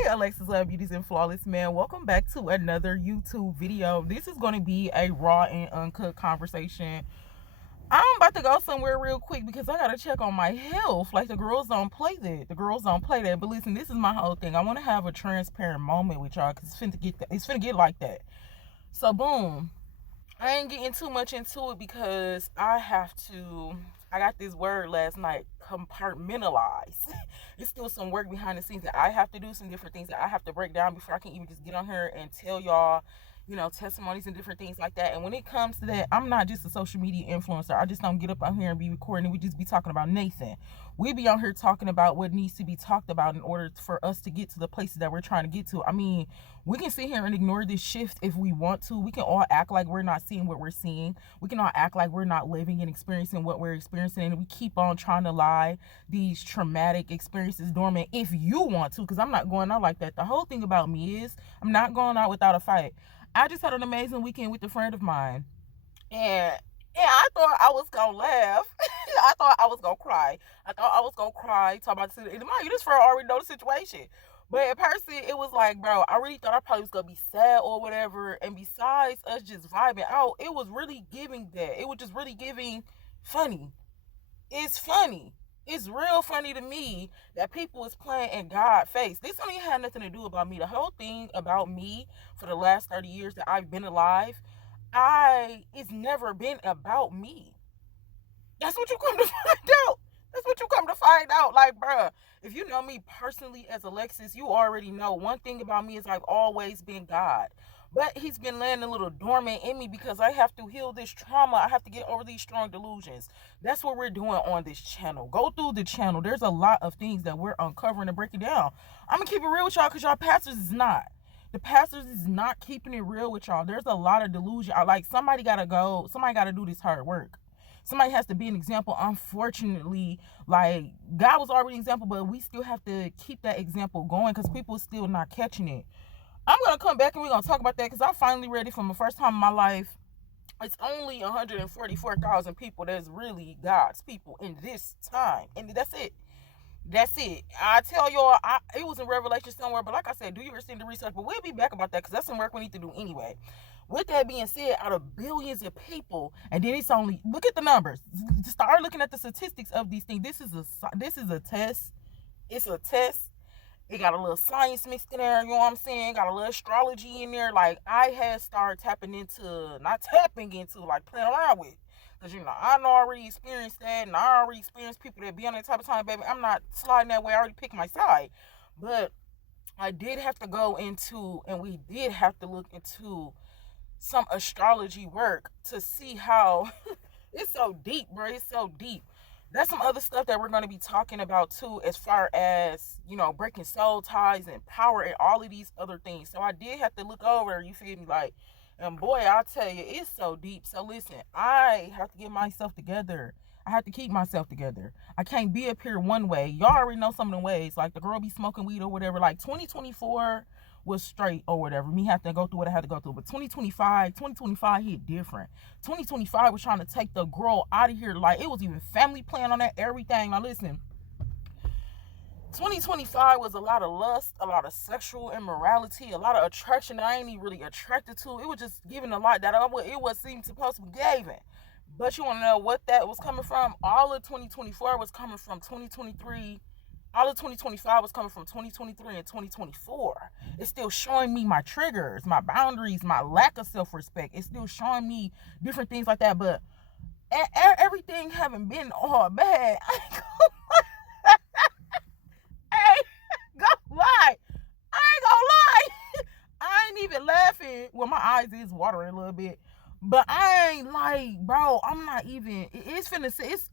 Hey Alexis Love Beauties and Flawless Man, welcome back to another YouTube video. This is going to be a raw and uncut conversation. I'm about to go somewhere real quick because I gotta check on my health. Like, the girls don't play that. The girls don't play that. But listen, this is my whole thing. I want to have a transparent moment with y'all because it's finna get like that. So boom, I ain't getting too much into it because I got this word last night, compartmentalize. It's still some work behind the scenes that I have to do, some different things that I have to break down before I can even just get on here and tell y'all, testimonies and different things like that. And when it comes to that, I'm not just a social media influencer. I just don't get up on here and be recording and we just be talking about Nathan. We be on here talking about what needs to be talked about in order for us to get to the places that we're trying to get to. I mean, we can sit here and ignore this shift if we want to. We can all act like we're not seeing what we're seeing. We can all act like we're not living and experiencing what we're experiencing. And we keep on trying to lie these traumatic experiences dormant if you want to, because I'm not going out like that. The whole thing about me is I'm not going out without a fight. I just had an amazing weekend with a friend of mine. And I thought I was going to laugh. I thought I was going to cry. Talk about this. And mind you, this friend already know the situation. But in person, it was like, bro, I really thought I probably was going to be sad or whatever. And besides us just vibing out, it was really giving that. It was just really giving funny. It's funny. It's real funny to me that people is playing in God's face. This don't even have nothing to do about me. The whole thing about me for the last 30 years that I've been alive, it's never been about me. That's what you come to find out. That's what you come to find out. Like, bruh, if you know me personally as Alexis, you already know one thing about me is I've always been God. But he's been laying a little dormant in me because I have to heal this trauma. I have to get over these strong delusions. That's what we're doing on this channel. Go through the channel. There's a lot of things that we're uncovering and breaking down. I'm going to keep it real with y'all because y'all pastors is not. The pastors is not keeping it real with y'all. There's a lot of delusion. Like, somebody got to go. Somebody got to do this hard work. Somebody has to be an example. Unfortunately, like, God was already an example, but we still have to keep that example going because people are still not catching it. I'm going to come back and we're going to talk about that because I finally read it for the first time in my life. It's only 144,000 people that's really God's people in this time. And that's it. That's it. I tell y'all, it was in Revelation somewhere, but like I said, do you receive the research? But we'll be back about that because that's some work we need to do anyway. With that being said, out of billions of people, and then it's only, look at the numbers. Start looking at the statistics of these things. This is a test. It's a test. It got a little science mixed in there, you know what I'm saying? Got a little astrology in there. Like, I had started like playing around with. Because, I already experienced that, and I already experienced people that be on that type of time, baby. I'm not sliding that way. I already picked my side. But I did have to go into, and we did have to look into some astrology work to see how it's so deep, bro. It's so deep. That's some other stuff that we're going to be talking about too, as far as, breaking soul ties and power and all of these other things. So I did have to look over, you feel me? Like, and boy, I'll tell you, it's so deep. So listen, I have to get myself together. I have to keep myself together. I can't be up here one way. Y'all already know some of the ways. Like, the girl be smoking weed or whatever. Like, 2024 was straight or whatever. Me have to go through what I had to go through. But 2025 hit different. 2025 was trying to take the girl out of here. Like, it was even family plan on that, everything. Now listen, 2025 was a lot of lust, a lot of sexual immorality, a lot of attraction that I ain't even really attracted to. It was just giving a lot that it was seemed supposed to be giving. But you want to know what that was coming from? All of 2024 was coming from 2023. All of 2025 was coming from 2023 and 2024. It's still showing me my triggers, my boundaries, my lack of self-respect. It's still showing me different things like that. But everything haven't been all bad. I ain't gonna lie. I ain't even laughing. Well, my eyes is watering a little bit. But I ain't like, bro, I'm not even,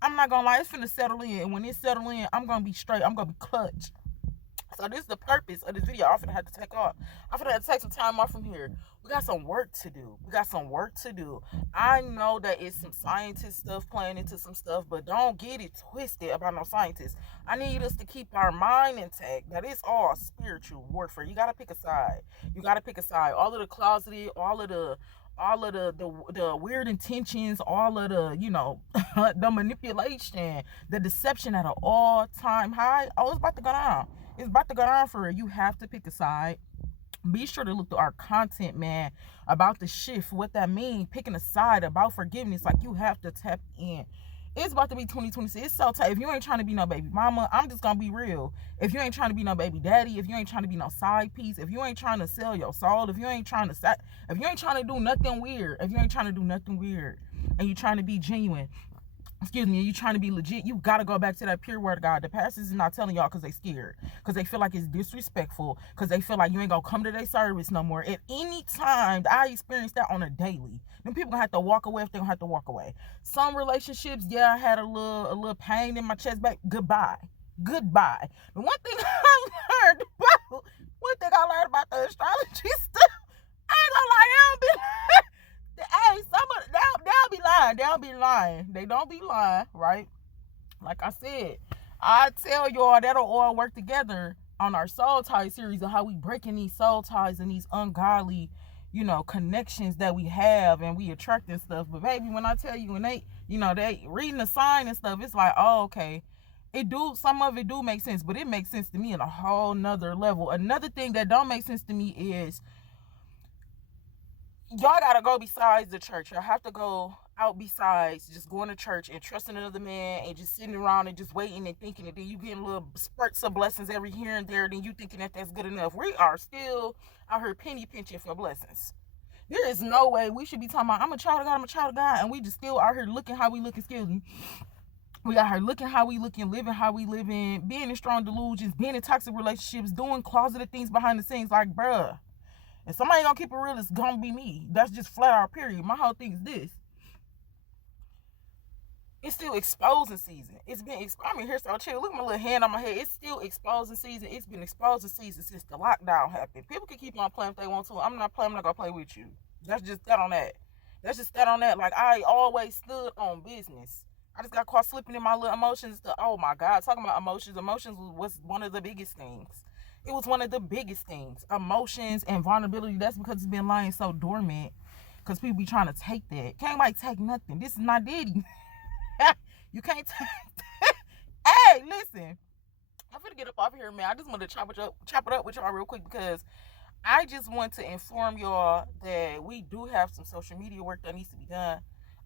I'm not gonna lie, it's finna settle in. And when it settle in, I'm gonna be straight. I'm gonna be clutch. So this is the purpose of this video. I'm finna have to take off. I'm finna have to take some time off from here. We got some work to do. I know that it's some scientist stuff playing into some stuff, but don't get it twisted about no scientists. I need us to keep our mind intact. That is all spiritual warfare. You gotta pick a side. All of the closeted, all of the weird intentions, all of the, the manipulation, the deception at an all-time high. Oh, it's about to go down. It's about to go down for it. You have to pick a side. Be sure to look through our content, man, about the shift, what that means, picking a side, about forgiveness. Like, you have to tap in. It's about to be 2026. It's so tight. If you ain't trying to be no baby mama, I'm just gonna be real. If you ain't trying to be no baby daddy, if you ain't trying to be no side piece, if you ain't trying to sell your soul, if you ain't trying to do nothing weird, and you trying to be genuine, you trying to be legit, you gotta go back to that pure word of God. The pastors is not telling y'all because they scared, because they feel like it's disrespectful, because they feel like you ain't gonna come to their service no more. At any time, I experience that on a daily. Then people gonna have to walk away if they gonna have to walk away. Some relationships, yeah, I had a little pain in my chest, but goodbye. The one thing I learned about the astrology stuff, I ain't gonna lie, I don't be hey, some of they'll be lying. They don't be lying, right? Like I said, I tell y'all that'll all work together on our soul tie series of how we breaking these soul ties and these ungodly, connections that we have and we attract and stuff. But baby, when I tell you, when they reading the sign and stuff, it's like, oh, okay. Some of it do make sense, but it makes sense to me in a whole nother level. Another thing that don't make sense to me is y'all gotta go besides the church. Y'all have to go out besides just going to church and trusting another man and just sitting around and just waiting and thinking, and then you getting little spurts of blessings every here and there, then you thinking that that's good enough. We are still out here penny pinching for blessings. There is no way we should be talking about I'm a child of God, and we just still out here looking how we look, excuse me. We out here looking how we looking, living how we living, being in strong delusions, being in toxic relationships, doing closeted things behind the scenes. Like, bruh, if somebody gonna keep it real, it's gonna be me. That's just flat out period. My whole thing is this. It's still exposing season. It's been, here's so chill. Look at my little hand on my head. It's still exposing season. It's been exposing season since the lockdown happened. People can keep on playing if they want to. I'm not playing. I'm not gonna play with you. That's just that on that. Like, I always stood on business. I just got caught slipping in my little emotions. Oh my God, talking about emotions. Emotions was one of the biggest things. It was one of the biggest things. Emotions and vulnerability. That's because it's been lying so dormant. Because people be trying to take that. Can't like take nothing. This is not Diddy. You can't take Hey, listen. I'm gonna get up off here, man. I just want to chop it up with y'all real quick, because I just want to inform y'all that we do have some social media work that needs to be done.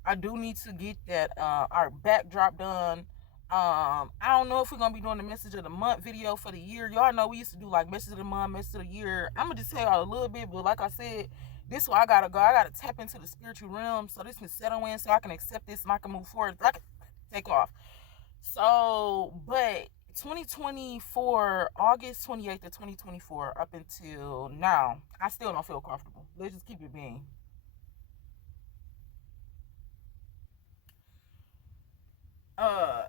I do need to get that our backdrop done. I don't know if we're gonna be doing the message of the month video for the year. Y'all know we used to do like message of the month, message of the year. I'm gonna just tell y'all a little bit, but like I said, this is where I gotta go. I gotta tap into the spiritual realm so this can settle in, so I can accept this and I can move forward. I can take off. So, but 2024, August 28th of 2024, up until now, I still don't feel comfortable. Let's just keep it being. Uh,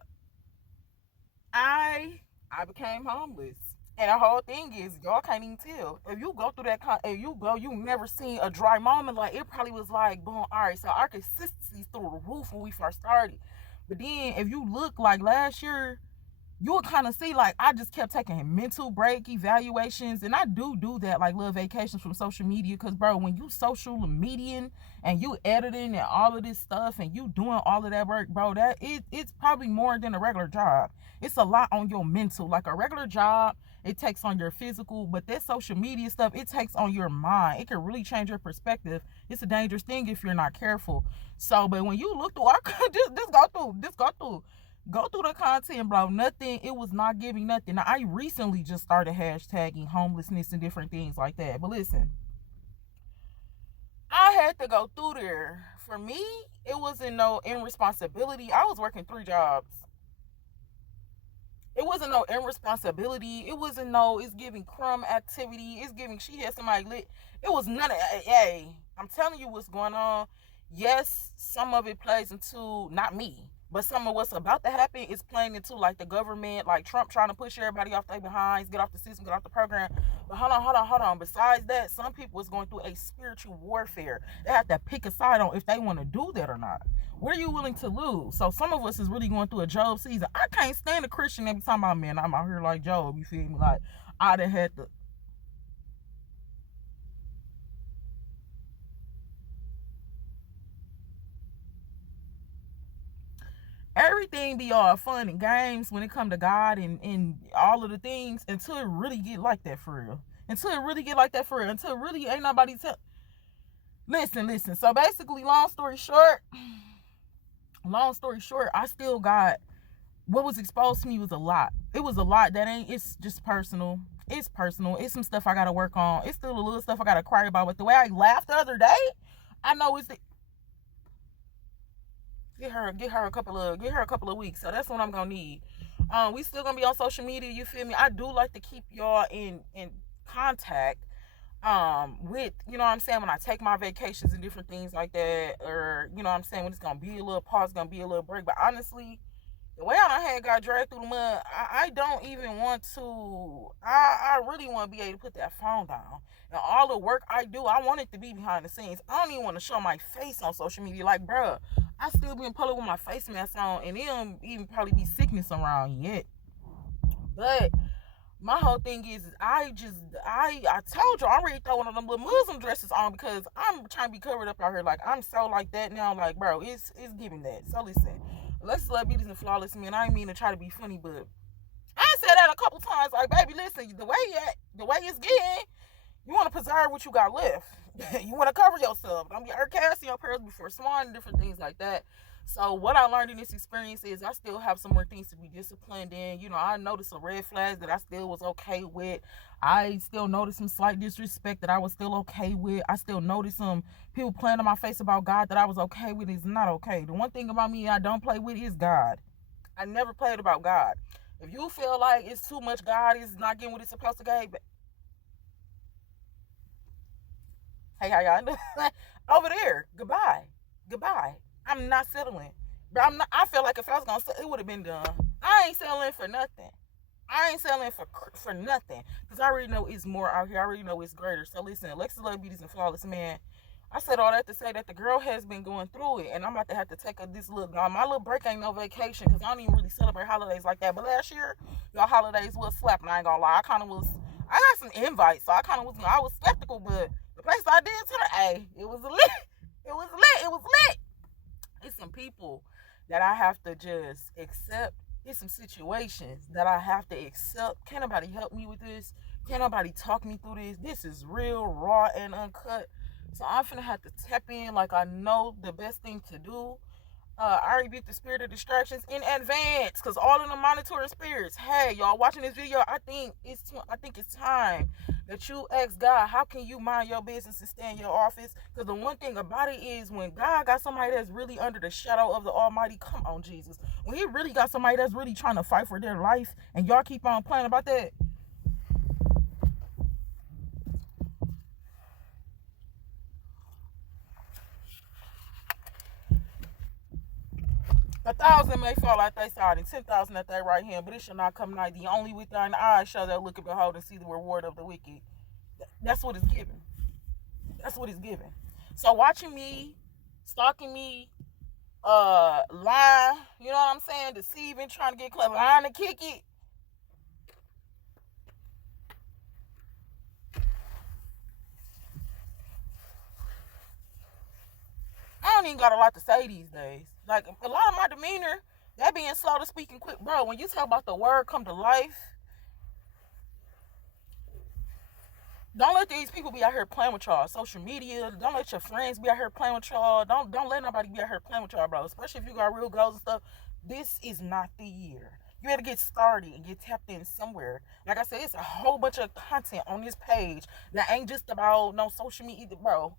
I became homeless. And the whole thing is, y'all can't even tell. If you go through that, you never seen a dry moment. Like, it probably was like, boom, all right, so our consistency's through the roof when we first started. But then, if you look like last year, you will kind of see, like, I just kept taking mental break evaluations, and I do that, like, little vacations from social media, because, bro, when you social median and you editing and all of this stuff and you doing all of that work, bro, it's probably more than a regular job. It's a lot on your mental. Like, a regular job, it takes on your physical, but that social media stuff, it takes on your mind. It can really change your perspective. It's a dangerous thing if you're not careful. So, but when you look through our go through the content, bro. Nothing, it was not giving nothing. Now, I recently just started hashtagging homelessness and different things like that. But listen, I had to go through there. For me, it wasn't no irresponsibility. I was working 3 jobs. It wasn't no irresponsibility. It wasn't no, it's giving crumb activity. It's giving, she had somebody lit. It was none of, hey, I'm telling you what's going on. Yes, some of it plays into, not me, but some of what's about to happen is playing into, like, the government, like Trump trying to push everybody off their behinds, get off the system, get off the program. But hold on. Besides that, some people is going through a spiritual warfare. They have to pick a side on if they want to do that or not. What are you willing to lose? So some of us is really going through a Job season. I can't stand a Christian every time man, I'm out here like Job, you feel me? Like, I'd have had to. everything be all fun and games when it come to God and all of the things until it really get like that for real. Until it really get like that for real. Until really ain't nobody tell. Listen. So basically, long story short, I still got what was exposed to me was a lot. It was a lot that ain't. It's just personal. It's personal. It's some stuff I gotta work on. It's still a little stuff I gotta cry about. But the way I laughed the other day, I know it's the, get her a couple of weeks. So that's what I'm gonna need. We still gonna be on social media. You feel me? I do like to keep y'all in contact. With, you know what I'm saying, when I take my vacations and different things like that, or you know what I'm saying, when it's gonna be a little pause, it's gonna be a little break. But honestly, the way I had got dragged through the mud, I don't even want to. I really want to be able to put that phone down. And all the work I do, I want it to be behind the scenes. I don't even want to show my face on social media. Like, bruh, I still be in public with my face mask on, and it don't even probably be sickness around yet. But my whole thing is, I told you I already throw one of them little Muslim dresses on because I'm trying to be covered up out here. Like, I'm so like that now. Like, bro, it's giving that. So listen, let's celebrities and flawless men. I ain't mean to try to be funny, but I said that a couple times. Like, baby, listen, the way it's getting, you want to preserve what you got left. You want to cover yourself. Don't get casting your prayers before swine and different things like that. So what I learned in this experience is I still have some more things to be disciplined in. You know, I noticed some red flags that I still was okay with. I still noticed some slight disrespect that I was still okay with. I still noticed some people playing in my face about God that I was okay with. Is not okay. The one thing about me I don't play with is God. I never played about God. If you feel like it's too much, God is not getting what it's supposed to get. Hey, how y'all doing? Over there. Goodbye. I'm not settling. But I feel like if I was gonna settle, it would have been done. I ain't settling for nothing. I ain't settling for nothing. Because I already know it's more out here. I already know it's greater. So listen, Alexis Love Beauties and Flawless Man. I said all that to say that the girl has been going through it. And I'm about to have to take this little, my little break ain't no vacation. Because I don't even really celebrate holidays like that. But last year, y'all holidays was slapping. I ain't gonna lie. I got some invites. So I was skeptical. But the place I did today, it was lit. It was lit. It's some people that I have to just accept. It's some situations that I have to accept. Can't nobody help me with this. Can't nobody talk me through this. This is real, raw, and uncut. So I'm finna have to tap in like I know the best thing to do. I rebuke the spirit of distractions in advance, because all of the monitoring spirits. Hey, y'all watching this video, I think it's time that you ask God, how can you mind your business and stay in your office? Because the one thing about it is, when God got somebody that's really under the shadow of the Almighty, come on, Jesus. When He really got somebody that's really trying to fight for their life, and y'all keep on playing about that. 1,000 may fall at their side and 10,000 at their right hand, but it shall not come nigh thee. Only with thine eyes shall thou look and behold and see the reward of the wicked. That's what it's given. That's what it's given. So watching me, stalking me, lying, you know what I'm saying, deceiving, trying to get clever, lying to kick it. I don't even got a lot to say these days. Like, a lot of my demeanor, that being slow to speak and quick, bro, when you talk about the word come to life, don't let these people be out here playing with y'all. Social media, don't let your friends be out here playing with y'all. Don't let nobody be out here playing with y'all, bro. Especially if you got real goals and stuff. This is not the year. You gotta get started and get tapped in somewhere. Like I said, it's a whole bunch of content on this page that ain't just about no social media, bro.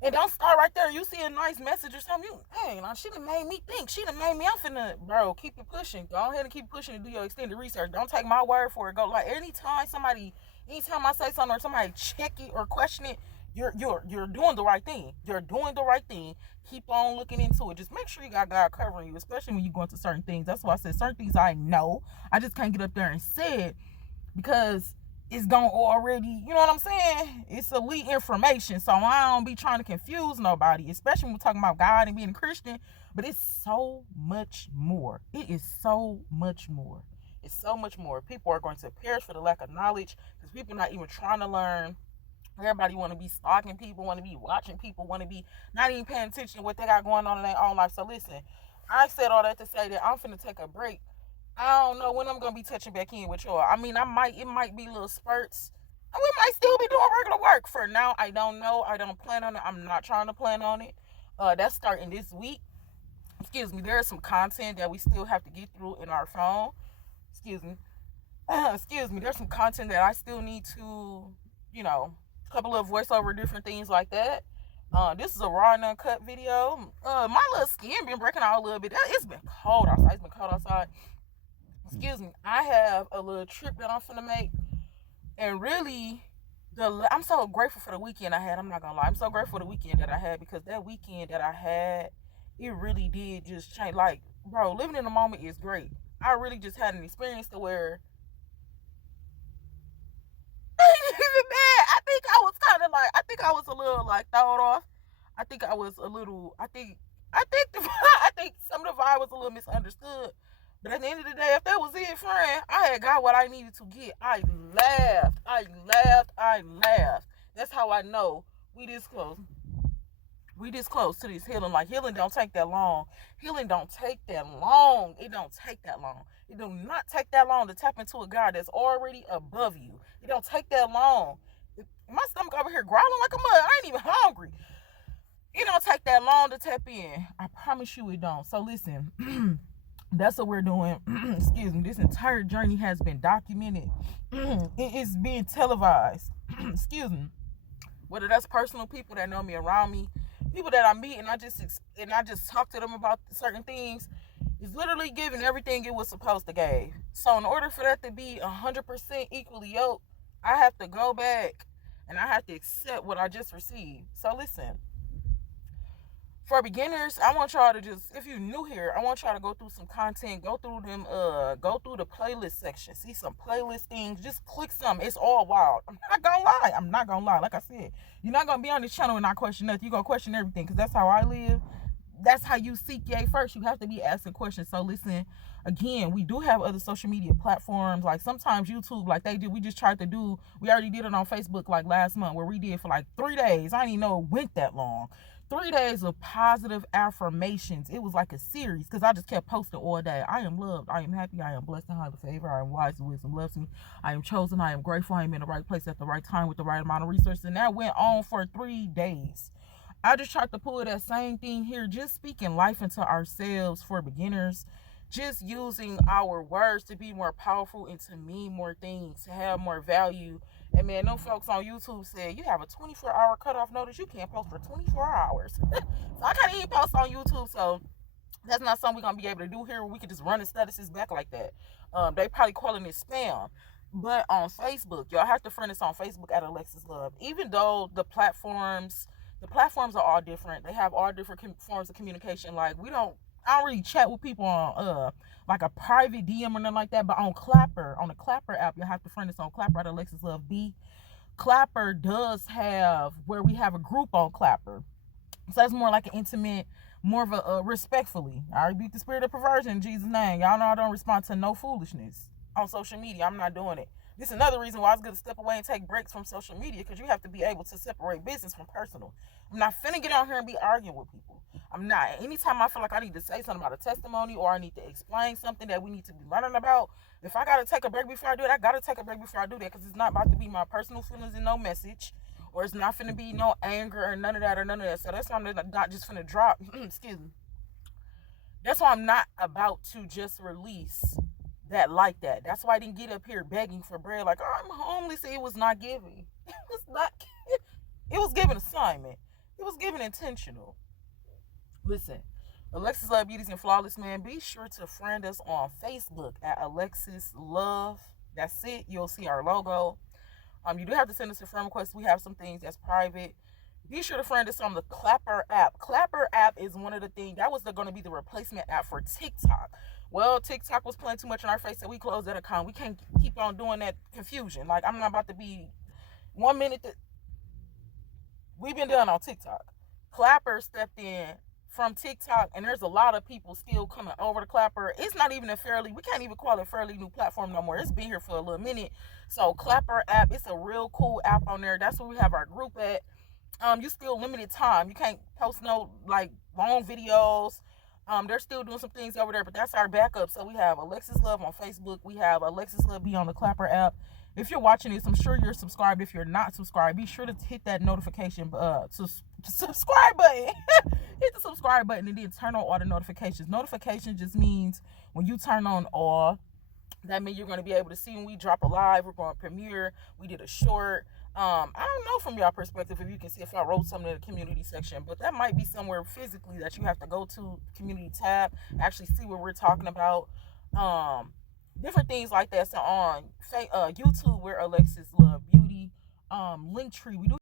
And don't start right there. You see a nice message or something, hey, now she done made me think. She done made me, I'm finna, bro, keep it pushing. Go ahead and keep pushing and do your extended research. Don't take my word for it. Go, like, anytime I say something or somebody check it or question it, you're doing the right thing. You're doing the right thing. Keep on looking into it. Just make sure you got God covering you, especially when you go into certain things. That's why I said certain things I know. I just can't get up there and say it because it's gonna already, you know what I'm saying? It's elite information, so I don't be trying to confuse nobody, especially when we're talking about God and being a Christian. But it's so much more. It is so much more. It's so much more. People are going to perish for the lack of knowledge because people are not even trying to learn. Everybody want to be stalking people, want to be watching people, want to be not even paying attention to what they got going on in their own life. So listen, I said all that to say that I'm finna take a break. I don't know when I'm gonna be touching back in with y'all. I mean, it might be little spurts. And we might still be doing regular work. For now, I don't know. I don't plan on it. I'm not trying to plan on it. That's starting this week. Excuse me. There is some content that we still have to get through in our phone. Excuse me. Excuse me. There's some content that I still need to, you know, a couple of voiceover, different things like that. This is a raw and uncut video. My little skin been breaking out a little bit. It's been cold outside. It's been cold outside. Excuse me. I have a little trip that I'm finna make, and really, I'm so grateful for the weekend I had. I'm not gonna lie. I'm so grateful for the weekend that I had, because that weekend that I had, it really did just change. Like, bro, living in the moment is great. I really just had an experience to where even bad. I think I was kind of like, I think I was a little like thrown off. I think I was a little. I think some of the vibe was a little misunderstood. But at the end of the day, if that was it, friend, I had got what I needed to get. I laughed. I laughed. I laughed. That's how I know we this close. We this close to this healing. Like, healing don't take that long. Healing don't take that long. It don't take that long. It do not take that long to tap into a God that's already above you. It don't take that long. My stomach over here growling like a mud. I ain't even hungry. It don't take that long to tap in. I promise you it don't. So listen, that's what we're doing. Excuse me. This entire journey has been documented. It is being televised. Excuse me. Whether that's personal people that know me around me, people that I meet and I just talk to them about certain things, is literally giving everything it was supposed to give. So in order for that to be 100% equally yoked, I have to go back and I have to accept what I just received. So listen, for beginners, I want y'all to just, if you're new here, I want y'all to go through some content, go through the playlist section, see some playlist things, just click some. It's all wild. I'm not gonna lie. Like I said, you're not gonna be on this channel and not question nothing. You're gonna question everything, because that's how I live. That's how you seek yay first. You have to be asking questions. So listen, again, we do have other social media platforms. Like sometimes YouTube, like they did, we already did it on Facebook like last month, where we did for like 3 days. I didn't even know it went that long. 3 days of positive affirmations. It was like a series, because I just kept posting all day. I am loved. I am happy. I am blessed and highly favored. I am wise and wisdom loves me. I am chosen. I am grateful. I am in the right place at the right time with the right amount of resources. And that went on for 3 days. I just tried to pull that same thing here, just speaking life into ourselves for beginners, just using our words to be more powerful and to mean more things, to have more value. And man, them folks on YouTube said, you have a 24-hour cutoff notice. You can't post for 24 hours. So I can't even post on YouTube. So that's not something we're going to be able to do here, where we can just run the statuses back like that. They probably calling it spam. But on Facebook, y'all have to friend us on Facebook at Alexis Love. Even though the platforms are all different. They have all different forms of communication. Like, I don't really chat with people on like a private DM or nothing like that. But on the Clapper app, you'll have to friend us on Clapper at Alexis Love B. Clapper does have where we have a group on Clapper. So that's more like an intimate, more of a respectfully. I rebuke the spirit of perversion in Jesus' name. Y'all know I don't respond to no foolishness on social media. I'm not doing it. This is another reason why it's good to step away and take breaks from social media, because you have to be able to separate business from personal. I'm not finna get out here and be arguing with people. I'm not. Anytime I feel like I need to say something about a testimony, or I need to explain something that we need to be learning about, if I gotta take a break before I do it, I gotta take a break before I do that, because it's not about to be my personal feelings and no message, or it's not finna be no anger or none of that. So that's why I'm not just finna drop. Excuse me. That's why I'm not about to just release that like that. That's why I didn't get up here begging for bread like, oh, I'm homeless. It was not giving. It was not. It was given assignment. It was given intentional. Listen, Alexis Love Beauties and Flawless Man. Be sure to friend us on Facebook at Alexis Love. That's it. You'll see our logo. You do have to send us a friend request. We have some things that's private. Be sure to friend us on the Clapper app. Clapper app is one of the things that was going to be the replacement app for TikTok. Well, TikTok was playing too much in our face, so we closed that account. We can't keep on doing that confusion. Like, I'm not about to be 1 minute. We've been done on TikTok. Clapper stepped in from TikTok, and there's a lot of people still coming over to Clapper. It's not even we can't even call it a fairly new platform no more. It's been here for a little minute. So Clapper app, it's a real cool app on there. That's where we have our group at. You still limited time. You can't post no like long videos. They're still doing some things over there, but that's our backup. So we have Alexis Love on Facebook. We have Alexis Love be on the Clapper app. If you're watching this, I'm sure you're subscribed. If you're not subscribed, be sure to hit that notification subscribe button. Hit the subscribe button and then turn on all the notifications. Notifications just means when you turn on all, that means you're going to be able to see when we drop a live. We're going to premiere. We did a short. I don't know from your perspective if you can see if I wrote something in the community section, but that might be somewhere physically that you have to go to community tab, actually see what we're talking about. Different things like that. So on say YouTube, we're Alexis Love Beauty. Linktree, we do